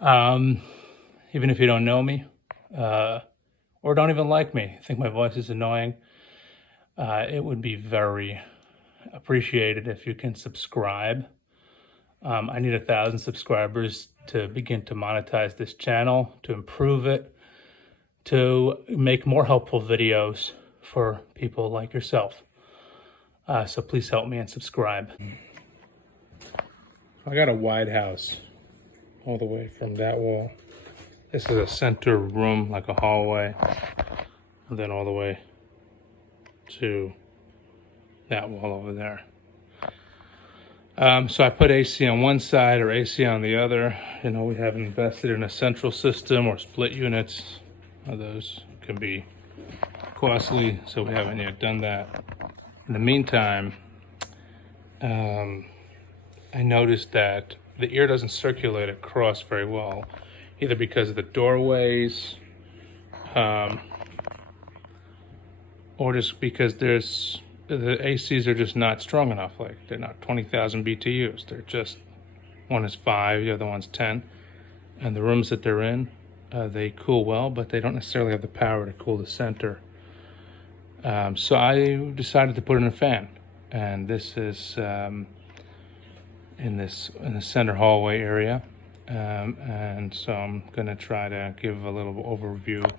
Um, Even if you don't know me, or don't even like me, think my voice is annoying, it would be very appreciated if you can subscribe. I need 1,000 subscribers to begin to monetize this channel, to improve it, to make more helpful videos for people like yourself. So please help me and subscribe. I got a wide house all the way from that wall. This is a center room, like a hallway, and then all the way to that wall over there. So I put AC on one side or AC on the other. You know, we haven't invested in a central system or split units. Those can be costly, so we haven't yet done that. In the meantime, I noticed that the air doesn't circulate across very well, either because of the doorways, or just because the ACs are just not strong enough. Like, they're not 20,000 BTUs. They're just, one is 5, the other one's 10. And the rooms that they're in, they cool well, but they don't necessarily have the power to cool the center. So I decided to put in a fan, and this is in the center hallway area. And so I'm gonna try to give a little overview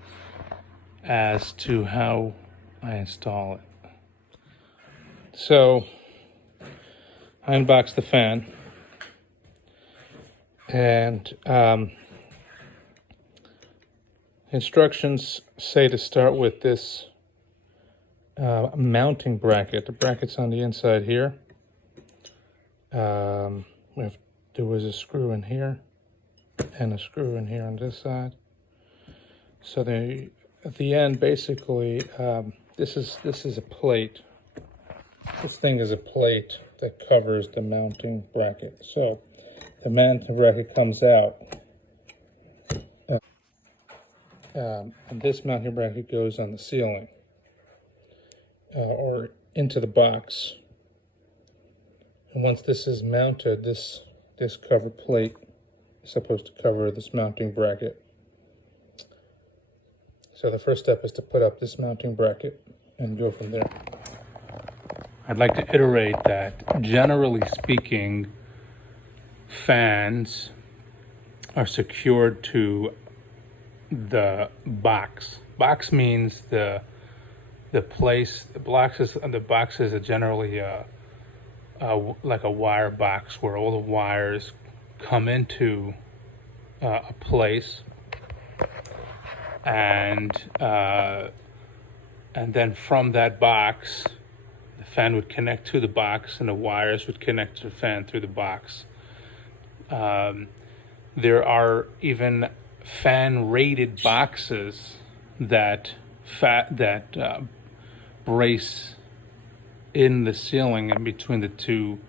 as to how I install it. So I unboxed the fan, and instructions say to start with this mounting bracket. The bracket's on the inside here. We have to do is a screw in here and a screw in here on this side. So at the end, basically, this is a plate. This thing is a plate that covers the mounting bracket. So the mounting bracket comes out, and this mounting bracket goes on the ceiling or into the box. And once this is mounted, this cover plate is supposed to cover this mounting bracket. So the first step is to put up this mounting bracket and go from there. I'd like to iterate that, generally speaking, fans are secured to the box. Box means the place. The boxes are generally like a wire box where all the wires come into a place, and then from that box, the fan would connect to the box, and the wires would connect to the fan through the box. There are even fan-rated boxes that brace in the ceiling and between the two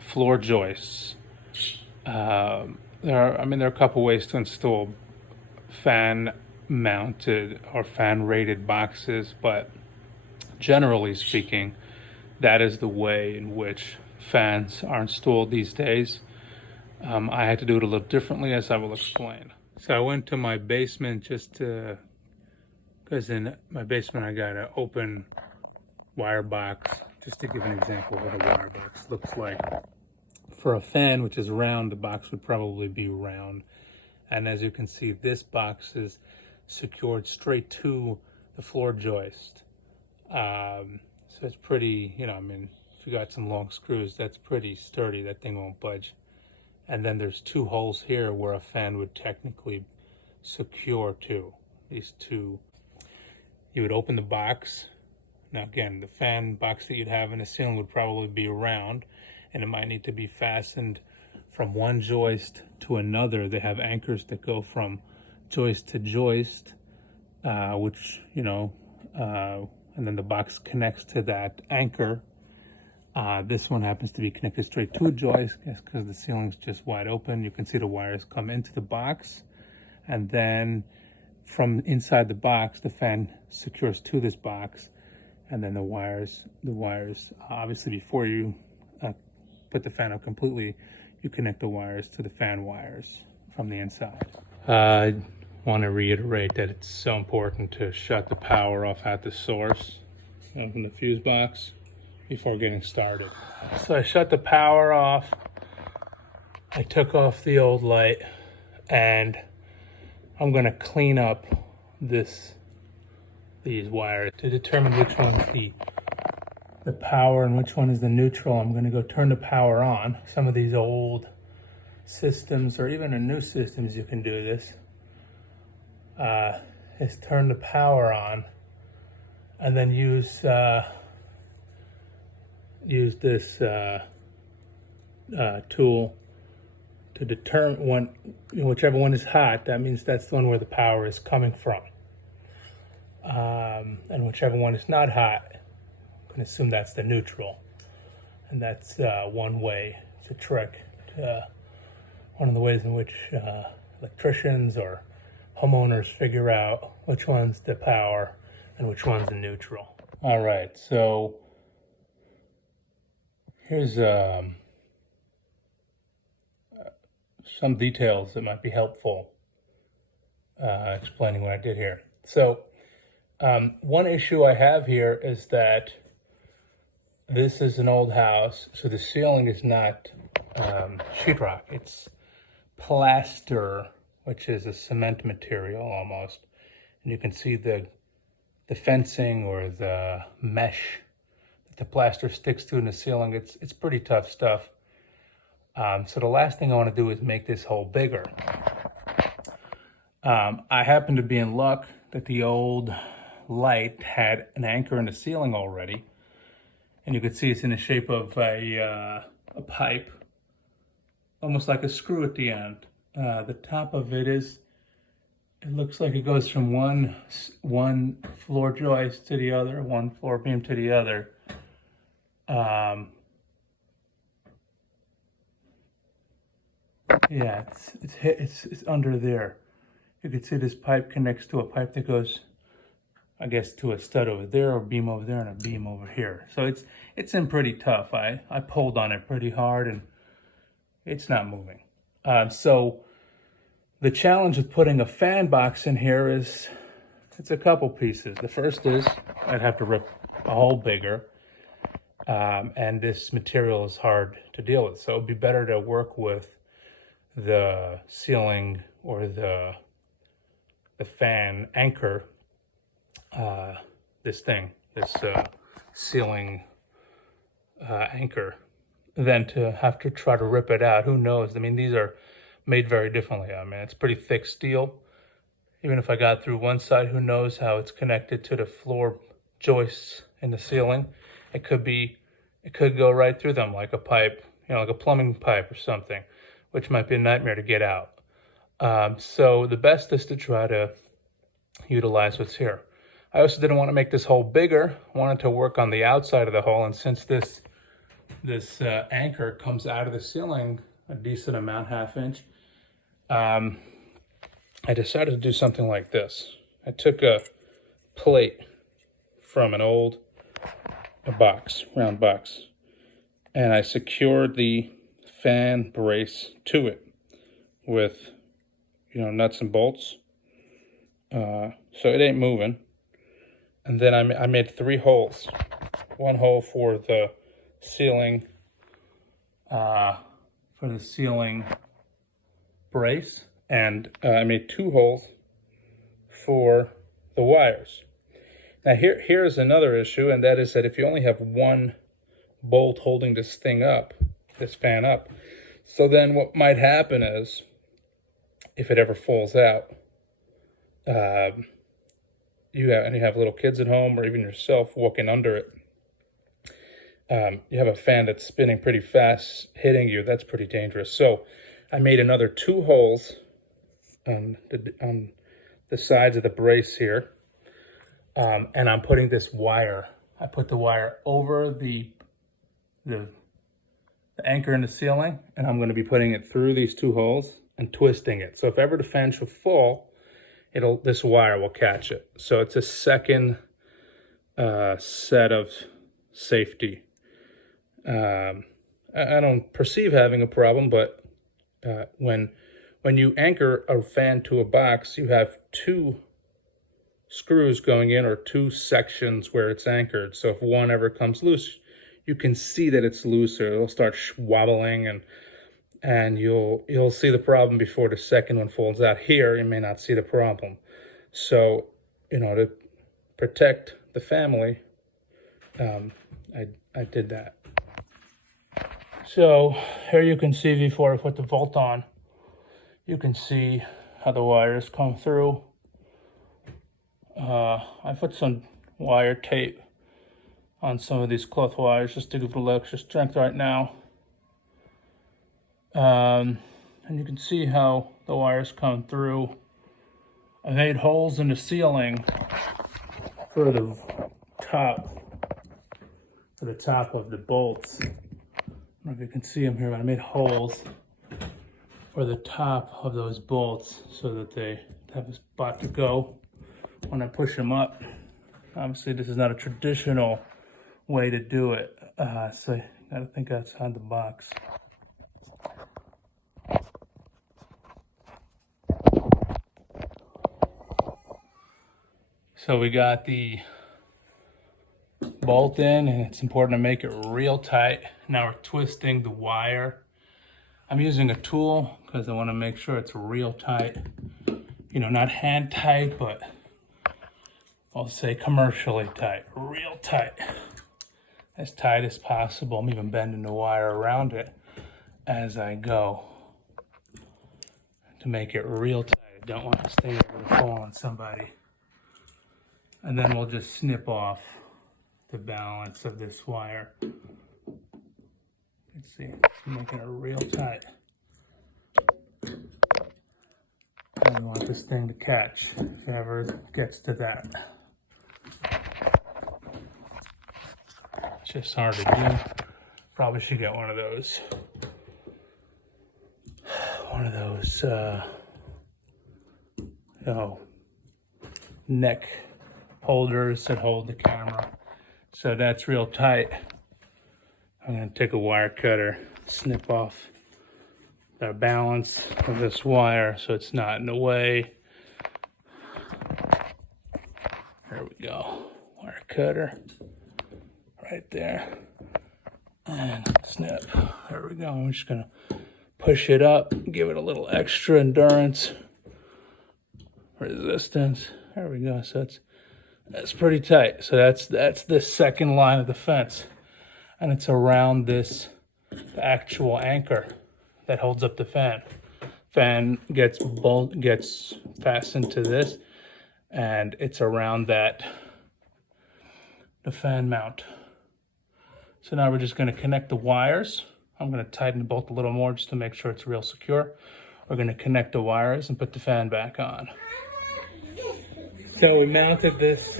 floor joists. There are a couple ways to install fan-mounted or fan-rated boxes, but generally speaking, that is the way in which fans are installed these days. I had to do it a little differently, as I will explain. So I went to my basement because in my basement I got an open wire box, just to give an example of what a wire box looks like. For a fan, which is round, the box would probably be round. And as you can see, this box is secured straight to the floor joist. So it's pretty, if you got some long screws, that's pretty sturdy. That thing won't budge. And then there's two holes here where a fan would technically secure to. These two, you would open the box. Now again, the fan box that you'd have in the ceiling would probably be round, and it might need to be fastened from one joist to another. They have anchors that go from joist to joist, which, and then the box connects to that anchor. This one happens to be connected straight to a joist because the ceiling's just wide open. You can see the wires come into the box, and then from inside the box, the fan secures to this box, and then the wires, obviously before you put the fan up completely, you connect the wires to the fan wires. from the inside. I want to reiterate that it's so important to shut the power off at the source from the fuse box before getting started. So I shut the power off. I took off the old light, and I'm going to clean up these wires to determine which one's the power and which one is the neutral. I'm going to go turn the power on. Some of these old systems, or even in new systems, you can do this. Is turn the power on, and then use this tool to determine whichever one is hot. That means that's the one where the power is coming from, and whichever one is not hot, I'm going to assume that's the neutral. And that's one way. It's a trick. One of the ways in which electricians or homeowners figure out which one's the power and which one's the neutral. All right, so here's some details that might be helpful explaining what I did here. So one issue I have here is that this is an old house, so the ceiling is not sheetrock. It's plaster, which is a cement material almost. And you can see the fencing or the mesh that the plaster sticks to in the ceiling. It's pretty tough stuff. So the last thing I want to do is make this hole bigger. I happen to be in luck that the old light had an anchor in the ceiling already. And you can see it's in the shape of a pipe, almost like a screw at the end. The top of it looks like it goes from one floor joist to the other, one floor beam to the other. Yeah, it's under there. You can see this pipe connects to a pipe that goes, I guess, to a stud over there, or a beam over there, and a beam over here. So it's in pretty tough. I pulled on it pretty hard, and it's not moving. So the challenge with putting a fan box in here is, it's a couple pieces. The first is I'd have to rip a hole bigger, and this material is hard to deal with. So it'd be better to work with the ceiling or the fan anchor, this ceiling anchor, than to have to try to rip it out. Who knows? I mean, these are made very differently. I mean, it's pretty thick steel. Even if I got through one side, who knows how it's connected to the floor joists in the ceiling. It could go right through them like a pipe, like a plumbing pipe or something, which might be a nightmare to get out. So the best is to try to utilize what's here. I also didn't want to make this hole bigger. I wanted to work on the outside of the hole, and since this anchor comes out of the ceiling a decent amount, ½ inch, I decided to do something like this. I took a plate from an old round box, and I secured the fan brace to it with, nuts and bolts. So it ain't moving. And then I made 3 holes. One hole for the ceiling, brace, and I made 2 holes for the wires. Now here's another issue, and that is that if you only have one bolt holding this thing up, this fan up, so then what might happen is, if it ever falls out, you have little kids at home, or even yourself walking under it, you have a fan that's spinning pretty fast, hitting you. That's pretty dangerous. So I made another 2 holes on the sides of the brace here, and I'm putting this wire. I put the wire over the anchor in the ceiling, and I'm going to be putting it through these 2 holes and twisting it. So if ever the fan should fall, this wire will catch it. So it's a second set of safety. I don't perceive having a problem, but when when you anchor a fan to a box, you have two screws going in, or two sections where it's anchored. So if one ever comes loose, you can see that it's looser. It'll start wobbling, and you'll see the problem before the second one folds out. Here, you may not see the problem. So, to protect the family, I did that. So here you can see before I put the bolt on, you can see how the wires come through. I put some wire tape on some of these cloth wires just to give it a little extra strength right now. And you can see how the wires come through. I made holes in the ceiling for the top of the bolts. I don't know if you can see them here, but I made holes for the top of those bolts so that they have a spot to go when I push them up. Obviously, this is not a traditional way to do it, so you gotta think outside the box. So we got the bolt in, and it's important to make it real tight. Now we're twisting the wire. I'm using a tool because I want to make sure it's real tight. Not hand tight, but I'll say commercially tight, real tight. As tight as possible. I'm even bending the wire around it as I go to make it real tight. I don't want to stay able to fall on somebody. And then we'll just snip off the balance of this wire. Let's see, making it real tight. I don't want this thing to catch if it ever gets to that. It's just hard to do. Probably should get one of those neck holders that hold the camera. So that's real tight. I'm gonna take a wire cutter, snip off the balance of this wire so it's not in the way. There we go. Wire cutter right there. And snip. There we go. I'm just gonna push it up, give it a little extra endurance, resistance. There we go. So that's pretty tight. So that's the second line of the fence, and it's around the actual anchor that holds up the fan. Fan gets fastened to this, and it's around the fan mount. So now we're just going to connect the wires. I'm going to tighten the bolt a little more just to make sure it's real secure. We're going to connect the wires and put the fan back on. So we mounted this,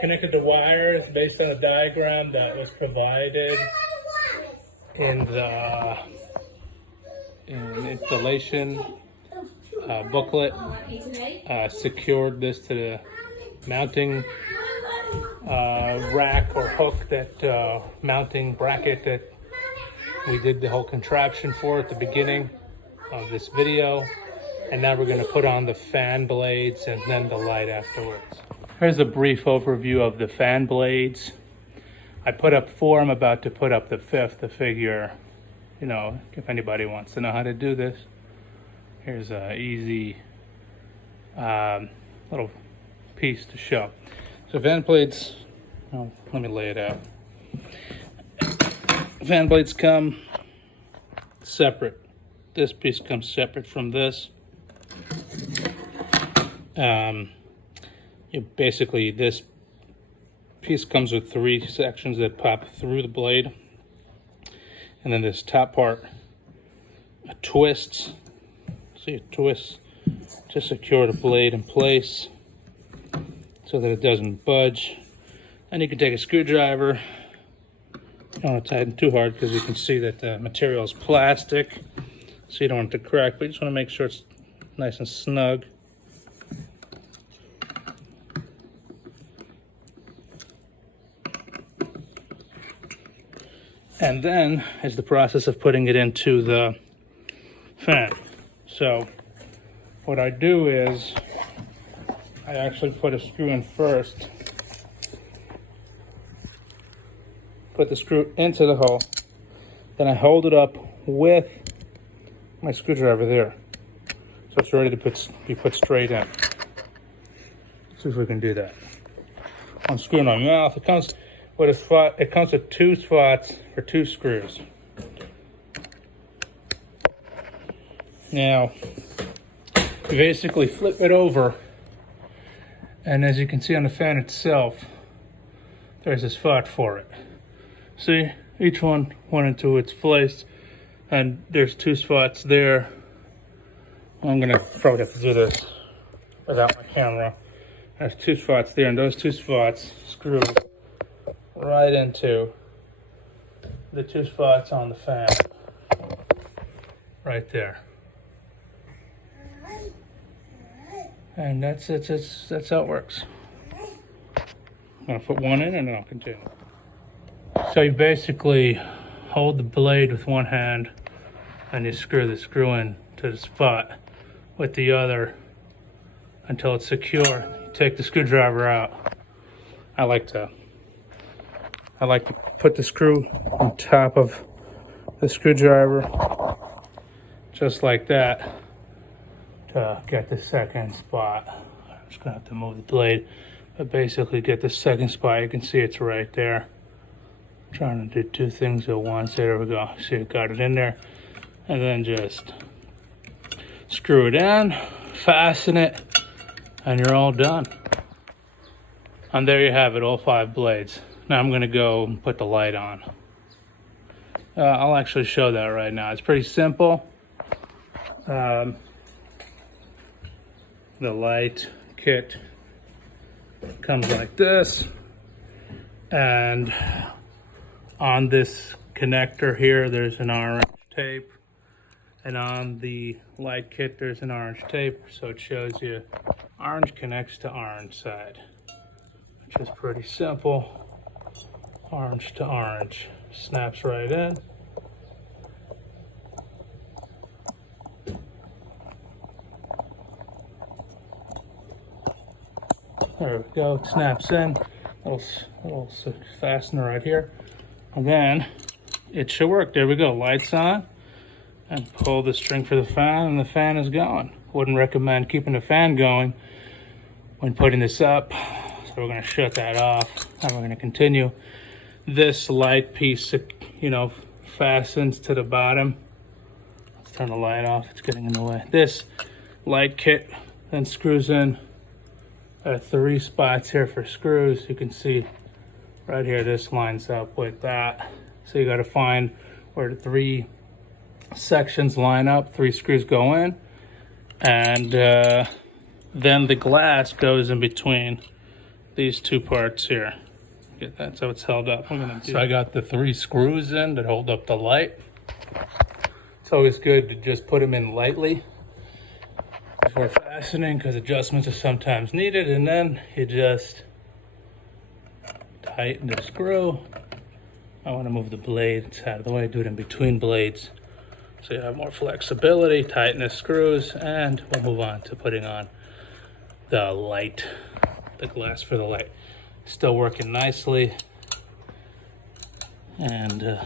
connected the wires based on a diagram that was provided in the installation booklet. Secured this to the mounting rack or hook, that mounting bracket that we did the whole contraption for at the beginning of this video. And now we're going to put on the fan blades and then the light afterwards. Here's a brief overview of the fan blades. I put up 4, I'm about to put up the 5th to figure, if anybody wants to know how to do this. Here's an easy little piece to show. So fan blades, let me lay it out. Fan blades come separate. This piece comes separate from this. Basically, this piece comes with 3 sections that pop through the blade, and then this top part twists. So you twist to secure the blade in place so that it doesn't budge. And you can take a screwdriver. You don't want to tighten too hard because you can see that the material is plastic, so you don't want it to crack, but you just want to make sure it's nice and snug. And then is the process of putting it into the fan. So what I do is I actually put a screw in first. Put the screw into the hole. Then I hold it up with my screwdriver there. So it's ready to be put straight in. Let's see if we can do that. Unscrewing my mouth. It comes with a spot. It comes with 2 spots for 2 screws. Now, you basically flip it over, and as you can see on the fan itself, there's a spot for it. See, each one went into its place, and there's 2 spots there. I'm gonna probably have to do this without my camera. There's 2 spots there, and those 2 spots screw right into the 2 spots on the fan, right there. And that's it. That's how it works. I'm gonna put one in, and then I'll continue. So you basically hold the blade with one hand, and you screw the screw in to the spot with the other until it's secure. You take the screwdriver out. I like to put the screw on top of the screwdriver, just like that, to get the second spot. I'm just gonna have to move the blade, but basically get the second spot. You can see it's right there. I'm trying to do 2 things at once. There we go. See, I got it in there, and then just screw it in, fasten it, and you're all done. And there you have it, all 5 blades. Now I'm gonna go and put the light on. I'll actually show that right now. It's pretty simple. The light kit comes like this, and on this connector here there's an orange tape, and on the light kit there's an orange tape, so it shows you orange connects to orange side, which is pretty simple. Orange to orange, snaps right in. There we go, it snaps in. Little fastener right here. And then it should work. There we go, lights on. And pull the string for the fan, and the fan is going. Wouldn't recommend keeping the fan going when putting this up. So we're gonna shut that off, and we're gonna continue. This light piece, fastens to the bottom. Let's turn the light off, it's getting in the way. This light kit then screws in 3 spots here for screws. You can see right here, this lines up with that. So you got to find where the 3 sections line up, 3 screws go in, and then the glass goes in between these 2 parts here. Get that so it's held up. So I got the 3 screws in that hold up the light. It's always good to just put them in lightly before fastening, because adjustments are sometimes needed, and then you just tighten the screw. I want to move the blade, it's out of the way, do it in between blades so you have more flexibility. Tighten the screws, and we'll move on to putting on the light, the glass for the light. Still working nicely, and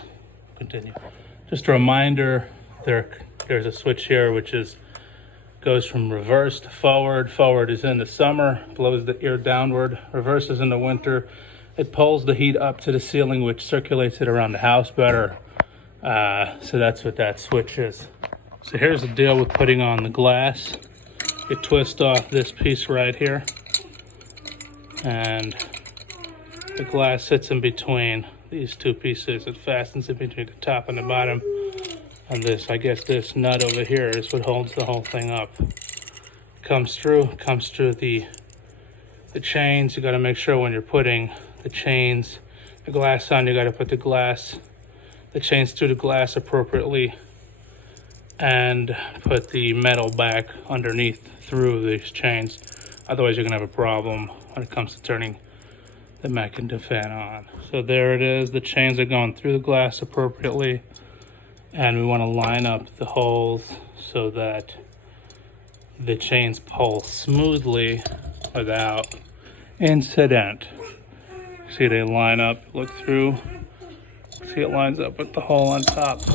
continue. Just a reminder, there's a switch here which goes from reverse to forward. Forward is in the summer, blows the air downward. Reverse is in the winter. It pulls the heat up to the ceiling, which circulates it around the house better. So that's what that switch is. So here's the deal with putting on the glass. You twist off this piece right here, and the glass sits in between these 2 pieces. It fastens in between the top and the bottom. And this, I guess this nut over here is what holds the whole thing up. Comes through the chains. You got to make sure when you're putting the glass on, you got to put the chains through the glass appropriately, and put the metal back underneath through these chains. Otherwise you're gonna have a problem when it comes to turning the mech into fan on. So there it is, the chains are going through the glass appropriately, and we want to line up the holes so that the chains pull smoothly without incident. See, they line up, look through. See, it lines up with the hole on top.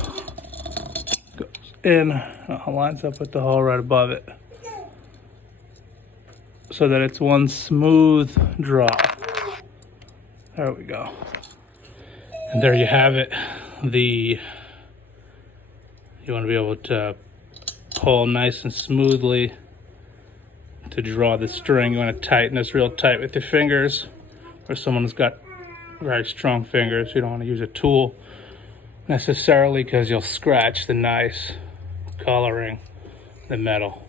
Goes in, lines up with the hole right above it. So that it's one smooth draw. There we go. And there you have it. You want to be able to pull nice and smoothly to draw the string. You want to tighten this real tight with your fingers, or someone's got very strong fingers. You don't want to use a tool necessarily because you'll scratch the nice coloring, the metal,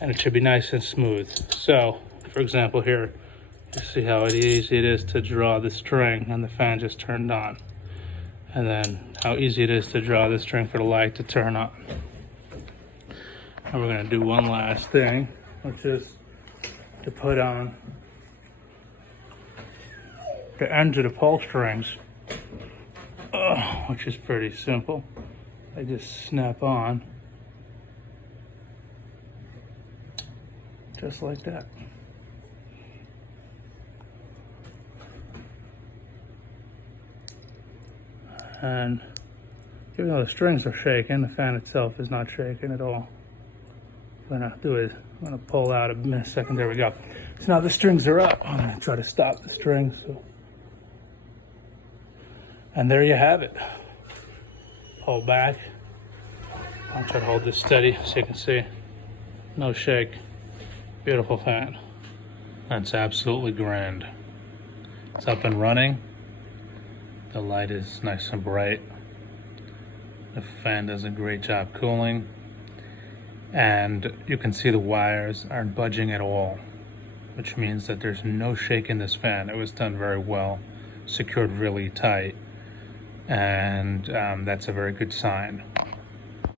and it should be nice and smooth. So, for example, here, you see how easy it is to draw the string, and the fan just turned on. And then how easy it is to draw the string for the light to turn on. And we're going to do one last thing, which is to put on the ends of the pull strings, which is pretty simple. They just snap on, just like that. And even though the strings are shaking, the fan itself is not shaking at all. What I'm gonna do is I'm gonna pull out a second. There we go. So now the strings are up. I'm gonna try to stop the strings. And there you have it. Pull back. I'll try to hold this steady so you can see. No shake. Beautiful fan. That's absolutely grand. It's up and running. The light is nice and bright. The fan does a great job cooling. And you can see the wires aren't budging at all, which means that there's no shake in this fan. It was done very well, secured really tight, and that's a very good sign.